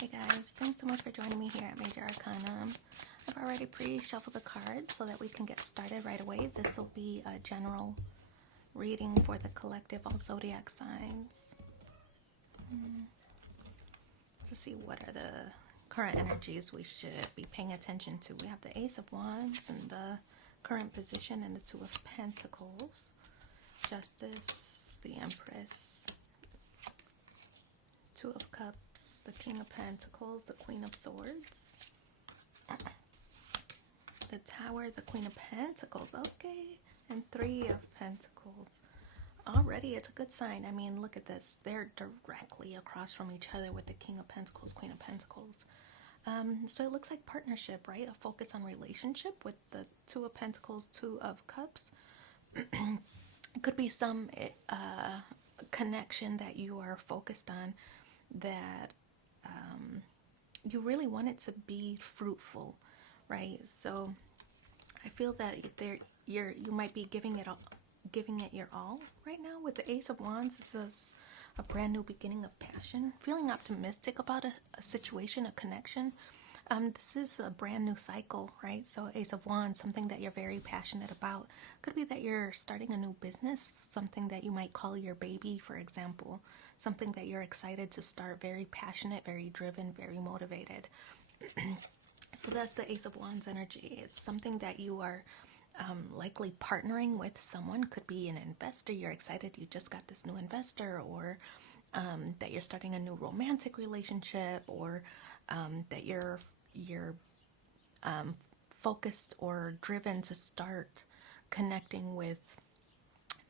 Hey guys, thanks so much for joining me here at Major Arcana. I've already pre-shuffled the cards so that we can get started right away. This will be a general reading for the collective all zodiac signs. To see what are the current energies we should be paying attention to. We have the Ace of Wands in the current position and the Two of Pentacles, Justice, the Empress, Two of Cups, the King of Pentacles, the Queen of Swords, the Tower, the Queen of Pentacles, okay, and Three of Pentacles. Already it's a good sign. I mean, look at this. They're directly across from each other with the King of Pentacles, Queen of Pentacles. So it looks like partnership, right? A focus on relationship with the Two of Pentacles, Two of Cups. It could be some connection that you are focused on that you really want it to be fruitful, right? So I feel that you might be giving it your all right now with the Ace of Wands. This is a brand new beginning of passion, feeling optimistic about a situation, a connection. This is a brand new cycle, right? So Ace of Wands, something that you're very passionate about. Could be that you're starting a new business, something that you might call your baby, for example. Something that you're excited to start, very passionate, very driven, very motivated. So that's the Ace of Wands energy. It's something that you are likely partnering with someone. Could be an investor. You're excited you just got this new investor, or that you're starting a new romantic relationship, or that you're focused or driven to start connecting with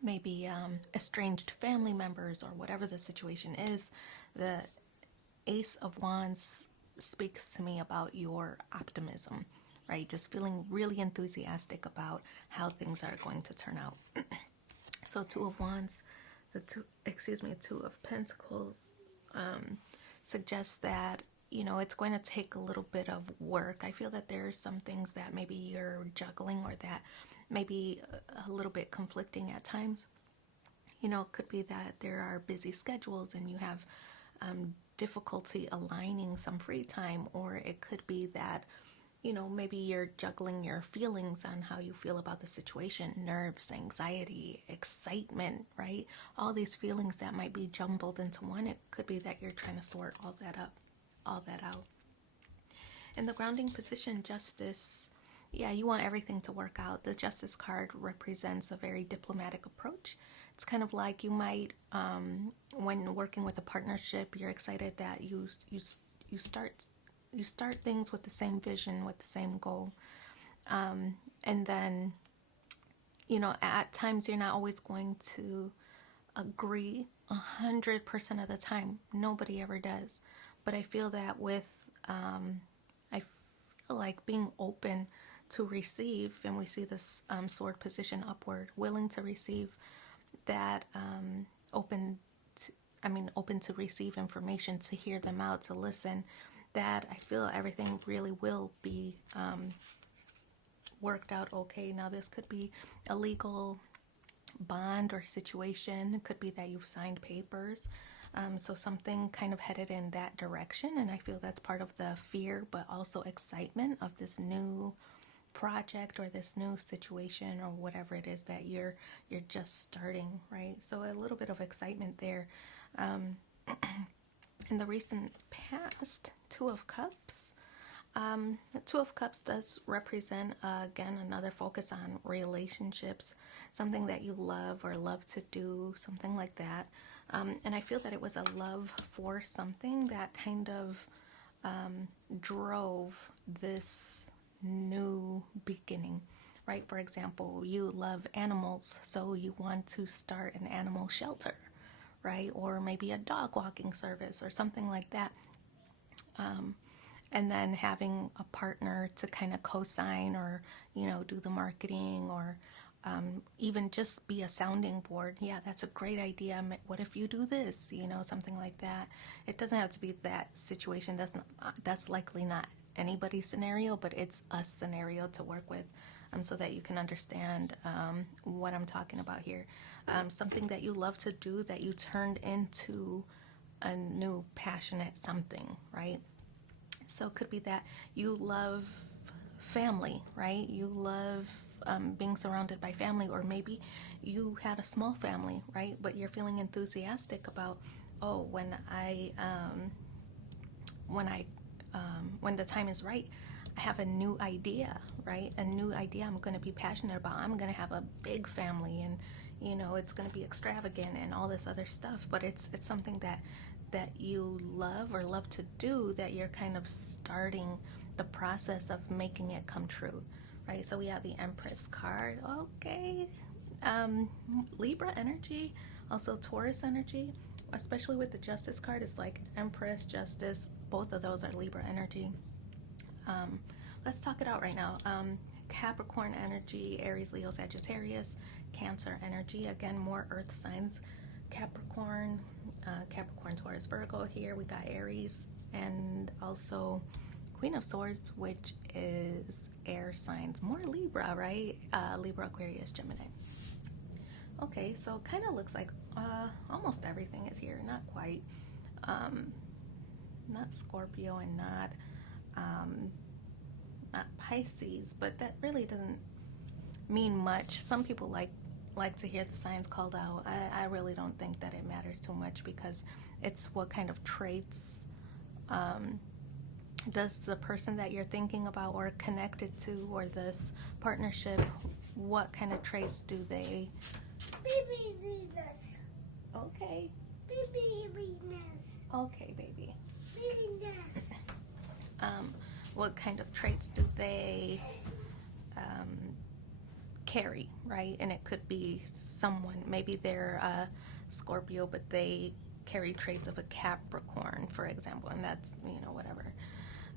maybe estranged family members, or whatever the situation is. The Ace of Wands speaks to me about your optimism, right? Just feeling really enthusiastic about how things are going to turn out. So Two of Wands, Two of Pentacles suggests that, it's going to take a little bit of work. I feel that there are some things that maybe you're juggling, or that maybe a little bit conflicting at times. It could be that there are busy schedules and you have difficulty aligning some free time, or it could be that maybe you're juggling your feelings on how you feel about the situation, nerves, anxiety, excitement, right? All these feelings that might be jumbled into one. It could be that you're trying to sort all that out. In the grounding position, Justice, yeah, you want everything to work out. The Justice card represents a very diplomatic approach. It's kind of like you might, when working with a partnership, you're excited that you start things with the same vision, with the same goal. And then, at times you're not always going to agree 100% of the time. Nobody ever does. But I feel that I feel like being open to receive, and we see this sword position upward, willing to receive that, open to receive information, to hear them out, to listen, that I feel everything really will be worked out okay. Now, this could be a legal bond or situation. It could be that you've signed papers. So something kind of headed in that direction. And I feel that's part of the fear, but also excitement of this new project or this new situation or whatever it is that you're just starting, right? So a little bit of excitement there. In the recent past, Two of Cups. The Two of Cups does represent, again, another focus on relationships, something that you love or love to do, something like that. And I feel that it was a love for something that kind of drove this new beginning, right? For example, you love animals, so you want to start an animal shelter, right? Or maybe a dog walking service or something like that. And then having a partner to kind of co-sign, or, do the marketing, or even just be a sounding board. Yeah, that's a great idea. What if you do this? Something like that. It doesn't have to be that situation. That's likely not anybody's scenario, but it's a scenario to work with, so that you can understand what I'm talking about here. Something that you love to do that you turned into a new passionate something, right? So it could be that you love family, right? You love being surrounded by family, or maybe you had a small family, right? But you're feeling enthusiastic about, oh, when the time is right, I have a new idea, right? A new idea I'm going to be passionate about. I'm going to have a big family, and it's going to be extravagant and all this other stuff. But it's something that you love or love to do, that you're kind of starting the process of making it come true, right? So we have the Empress card. Okay. Libra energy, also Taurus energy, especially with the Justice card. It's like Empress, Justice, both of those are Libra energy. Let's talk it out right now. Capricorn energy, Aries, Leo, Sagittarius. Cancer energy, again, more earth signs. Capricorn, Taurus, Virgo. Here we got Aries, and also Queen of Swords, which is air signs, more Libra, right? Libra, Aquarius, Gemini. Okay, so kind of looks like almost everything is here. Not quite. Not Scorpio and not Pisces, but that really doesn't mean much. Some people like to hear the signs called out. I really don't think that it matters too much, because it's what kind of traits does the person that you're thinking about or connected to, or this partnership, what kind of traits do they... Baby Venus. Okay. Baby Venus. Okay, baby. Venus. What kind of traits do they carry, right? And it could be someone, maybe they're a Scorpio, but they carry traits of a Capricorn, for example, and that's, whatever.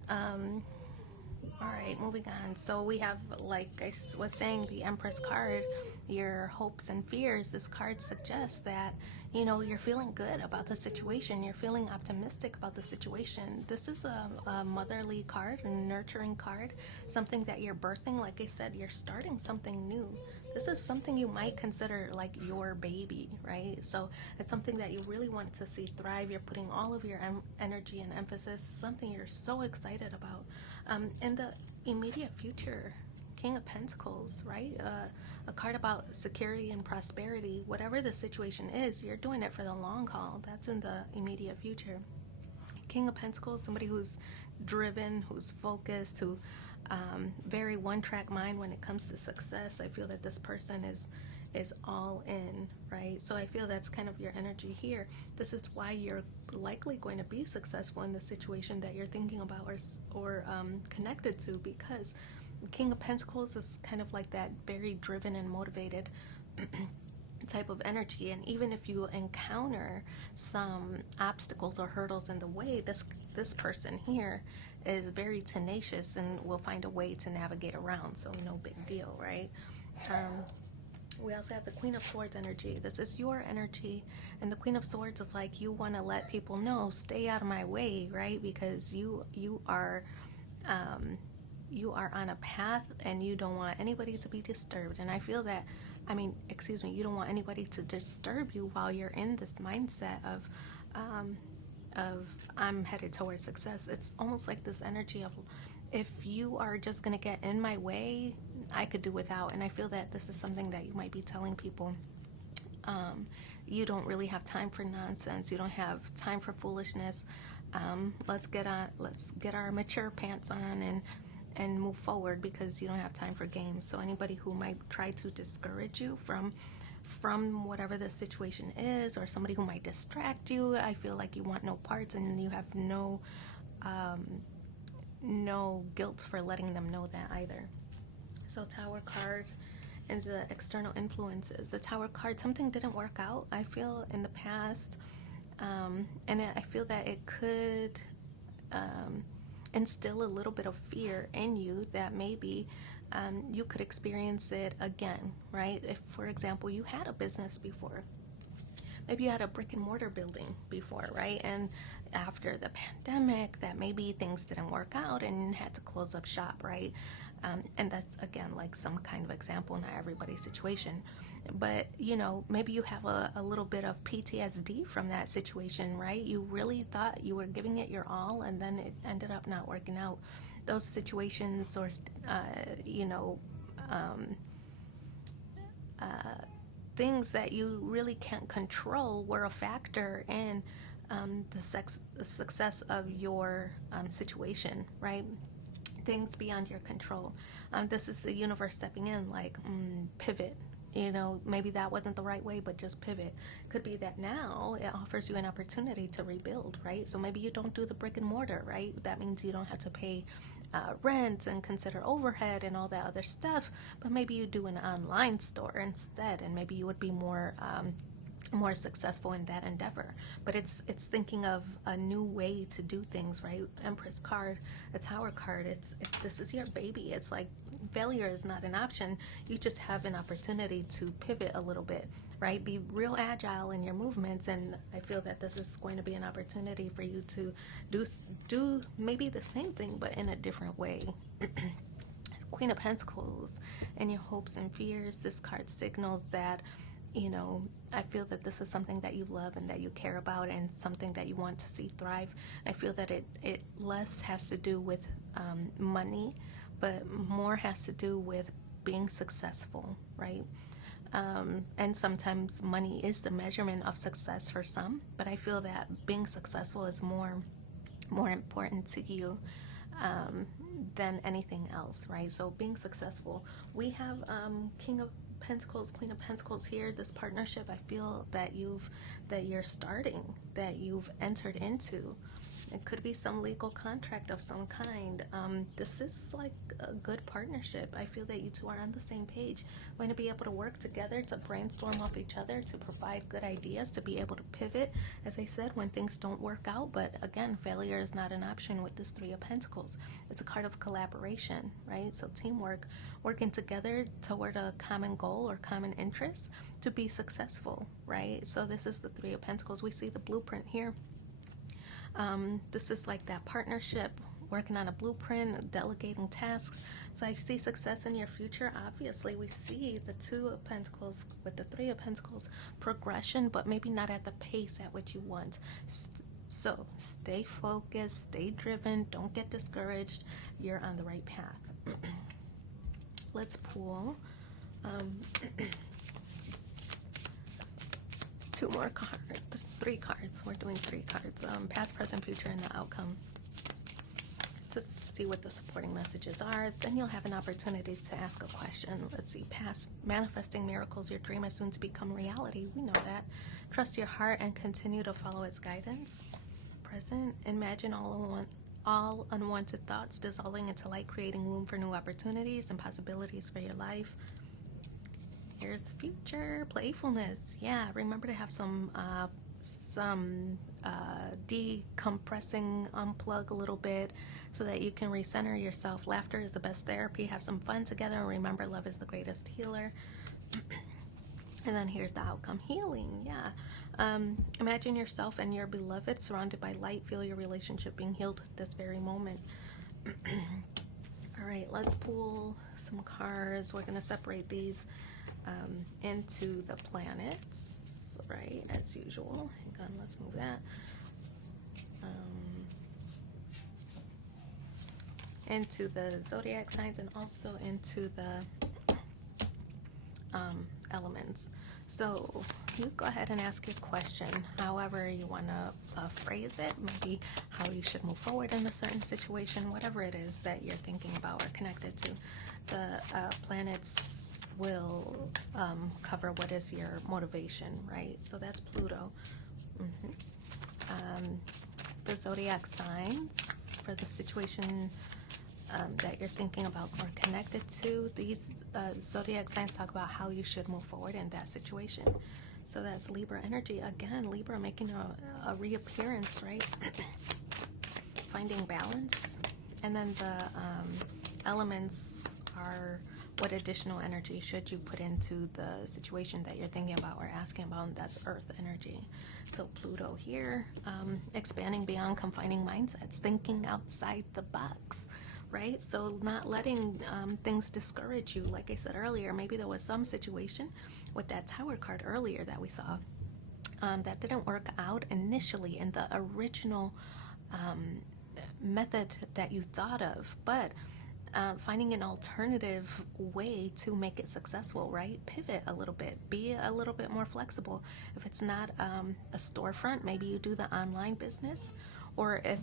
All right, moving on. So we have, like I was saying, the Empress card, your hopes and fears. This card suggests that, you're feeling good about the situation. You're feeling optimistic about the situation. This is a motherly card, a nurturing card, something that you're birthing. Like I said, you're starting something new. This is something you might consider like your baby, right? So it's something that you really want to see thrive. You're putting all of your energy and emphasis, something you're so excited about. In the immediate future, King of Pentacles, right? A card about security and prosperity. Whatever the situation is, you're doing it for the long haul. That's in the immediate future. King of Pentacles, somebody who's driven, who's focused, who very one-track mind when it comes to success. I feel that this person is all in, right? So I feel that's kind of your energy here. This is why you're likely going to be successful in the situation that you're thinking about or connected to, because King of Pentacles is kind of like that very driven and motivated type of energy. And even if you encounter some obstacles or hurdles in the way, this person here is very tenacious and will find a way to navigate around. So no big deal, right? We also have the Queen of Swords energy. This is your energy, and the Queen of Swords is like, you want to let people know, stay out of my way, right? Because you are on a path, and you don't want anybody to be disturbed. And I feel that, you don't want anybody to disturb you while you're in this mindset of I'm headed towards success. It's almost like this energy of, if you are just going to get in my way, I could do without. And I feel that this is something that you might be telling people. You don't really have time for nonsense. You don't have time for foolishness. Let's get our mature pants on and move forward, because you don't have time for games. So anybody who might try to discourage you from whatever the situation is, or somebody who might distract you, I feel like you want no parts, and you have no guilt for letting them know that either. So Tower card and the external influences. The Tower card, something didn't work out, I feel, in the past, and I feel that it could instill a little bit of fear in you, that maybe you could experience it again, right? If, for example, you had a business before, maybe you had a brick and mortar building before, right? And after the pandemic, that maybe things didn't work out and had to close up shop, right? And that's, again, like some kind of example, not everybody's situation. but maybe you have a little bit of PTSD from that situation, right? You really thought you were giving it your all, and then it ended up not working out. Those situations, or um, things that you really can't control, were a factor in the success of your situation, right? Things beyond your control. This is the universe stepping in, like, pivot. Maybe that wasn't the right way, but just pivot. Could be that now it offers you an opportunity to rebuild, right? So maybe you don't do the brick and mortar, right? That means you don't have to pay rent and consider overhead and all that other stuff, but maybe you do an online store instead, and maybe you would be more successful in that endeavor. But it's thinking of a new way to do things, right? Empress card, the Tower card. This is your baby. It's like failure is not an option. You just have an opportunity to pivot a little bit, right? Be real agile in your movements, and I feel that this is going to be an opportunity for you to do maybe the same thing, but in a different way. Queen of Pentacles and your hopes and fears. This card signals that I feel that this is something that you love and that you care about, and something that you want to see thrive. I feel that it less has to do with money, but more has to do with being successful, right? And sometimes money is the measurement of success for some, but I feel that being successful is more important to you than anything else, right? So being successful. We have King of Pentacles, Queen of Pentacles here. This partnership, I feel that you're starting, that you've entered into. It could be some legal contract of some kind. This is like a good partnership. I feel that you two are on the same page. Going to be able to work together, to brainstorm off each other, to provide good ideas, to be able to pivot, as I said, when things don't work out. But again, failure is not an option with this Three of Pentacles. It's a card of collaboration, right? So teamwork, working together toward a common goal or common interest to be successful, right? So this is the Three of Pentacles. We see the blueprint here. This is like that partnership, working on a blueprint, delegating tasks. So I see success in your future. Obviously, we see the Two of Pentacles with the Three of Pentacles, progression, but maybe not at the pace at which you want. So stay focused, stay driven, don't get discouraged. You're on the right path. Let's pull two more cards, three cards. We're doing three cards. Past, present, future, and the outcome. To see what the supporting messages are. Then you'll have an opportunity to ask a question. Let's see. Past, manifesting miracles. Your dream is soon to become reality. We know that. Trust your heart and continue to follow its guidance. Present, imagine all unwanted thoughts dissolving into light, creating room for new opportunities and possibilities for your life. Here's the future, playfulness. Yeah, remember to have some decompressing, unplug a little bit so that you can recenter yourself. Laughter is the best therapy. Have some fun together, and remember, love is the greatest healer. And then here's the outcome, healing. Yeah. Imagine yourself and your beloved surrounded by light. Feel your relationship being healed at this very moment. All right, let's pull some cards. We're going to separate these into the planets, right, as usual. Hang on, let's move that. Into the zodiac signs, and also into the elements. So you go ahead and ask your question however you want to phrase it, maybe how you should move forward in a certain situation, whatever it is that you're thinking about or connected to. The planets will cover what is your motivation, right? So that's Pluto. The zodiac signs for the situation that you're thinking about or connected to. These zodiac signs talk about how you should move forward in that situation. So that's Libra energy. Again, Libra making a reappearance, right? Finding balance. And then the elements are what additional energy should you put into the situation that you're thinking about or asking about, and that's Earth energy. So Pluto here, expanding beyond confining mindsets, thinking outside the box. right? So not letting things discourage you. Like I said earlier, maybe there was some situation with that Tower card earlier that we saw that didn't work out initially in the original method that you thought of, but finding an alternative way to make it successful, right? Pivot a little bit, be a little bit more flexible. If it's not a storefront, maybe you do the online business. Or if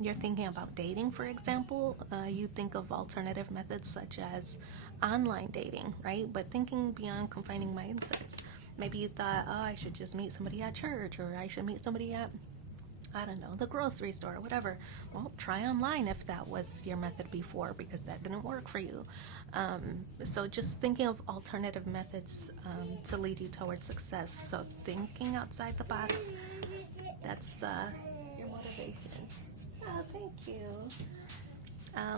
you're thinking about dating, for example, you think of alternative methods such as online dating, right? But thinking beyond confining mindsets. Maybe you thought, oh, I should just meet somebody at church, or I should meet somebody at, I don't know, the grocery store or whatever. Well, try online if that was your method before, because that didn't work for you. So just thinking of alternative methods to lead you towards success. So thinking outside the box, that's your motivation. Oh, thank you.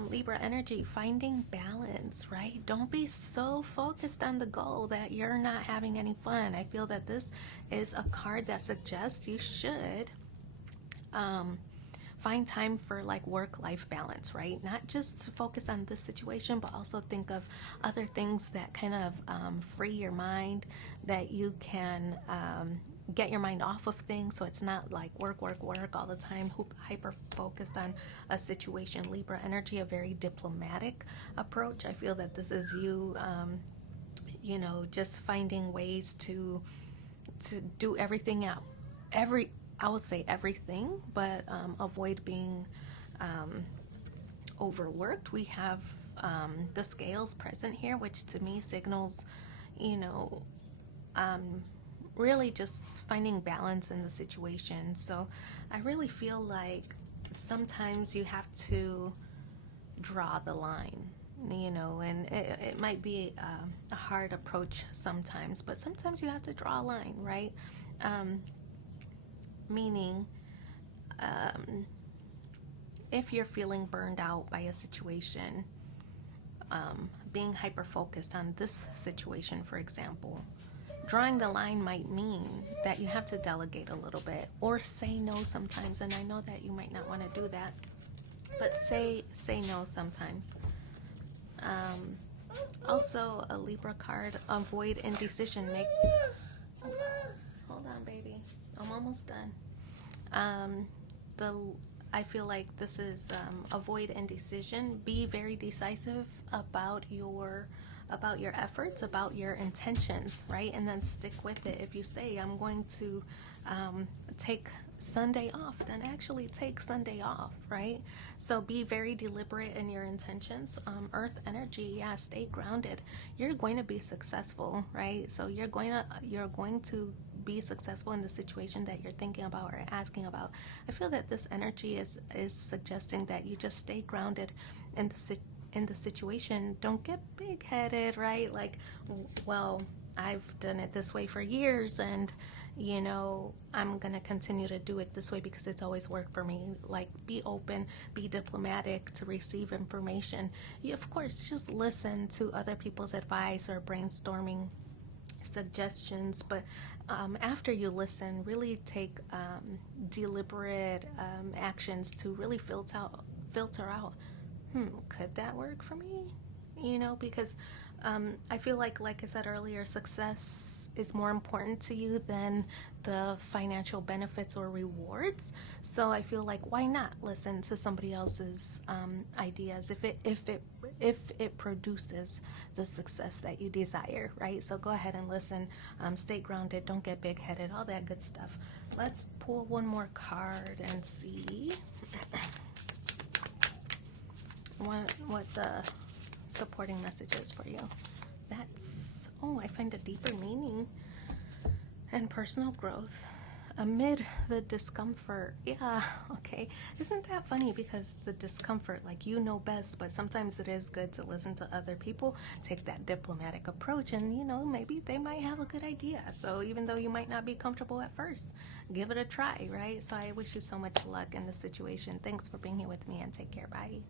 Libra energy, finding balance, right? Don't be so focused on the goal that you're not having any fun. I feel that this is a card that suggests you should find time for like work-life balance, right? Not just to focus on this situation, but also think of other things that kind of free your mind, that you can get your mind off of things, so it's not like work all the time, hyper focused on a situation. Libra energy, a very diplomatic approach. I feel that this is you, just finding ways to do everything out, I would say everything, but avoid being overworked. We have the scales present here, which to me signals, really just finding balance in the situation. So I really feel like sometimes you have to draw the line, and it might be a hard approach sometimes, but sometimes you have to draw a line, right? Meaning, if you're feeling burned out by a situation, being hyper focused on this situation, for example, drawing the line might mean that you have to delegate a little bit or say no sometimes. And I know that you might not want to do that, but say no sometimes. Also, a Libra card, avoid indecision. Hold on, baby. I'm almost done. I feel like this is avoid indecision. Be very decisive about your efforts, about your intentions, right? And then stick with it. If you say, I'm going to take Sunday off, then actually take Sunday off, right? So be very deliberate in your intentions. Earth energy, yeah, stay grounded. You're going to be successful, right? So you're going to be successful in the situation that you're thinking about or asking about. I feel that this energy is suggesting that you just stay grounded in the situation. Don't get big-headed, right? Like, well, I've done it this way for years, and I'm gonna continue to do it this way because it's always worked for me. Like, be open, be diplomatic to receive information. You, of course, just listen to other people's advice or brainstorming suggestions, but after you listen, really take deliberate actions to really filter out, could that work for me? Because I feel like I said earlier, success is more important to you than the financial benefits or rewards. So I feel like, why not listen to somebody else's ideas if it produces the success that you desire, right? So go ahead and listen. Stay grounded. Don't get big-headed. All that good stuff. Let's pull one more card and see what the supporting messages for you. I find a deeper meaning and personal growth amid the discomfort. Yeah, okay. Isn't that funny? Because the discomfort, like, best, but sometimes it is good to listen to other people, take that diplomatic approach, and maybe they might have a good idea. So even though you might not be comfortable at first, give it a try, right? So I wish you so much luck in this situation. Thanks for being here with me, and take care. Bye.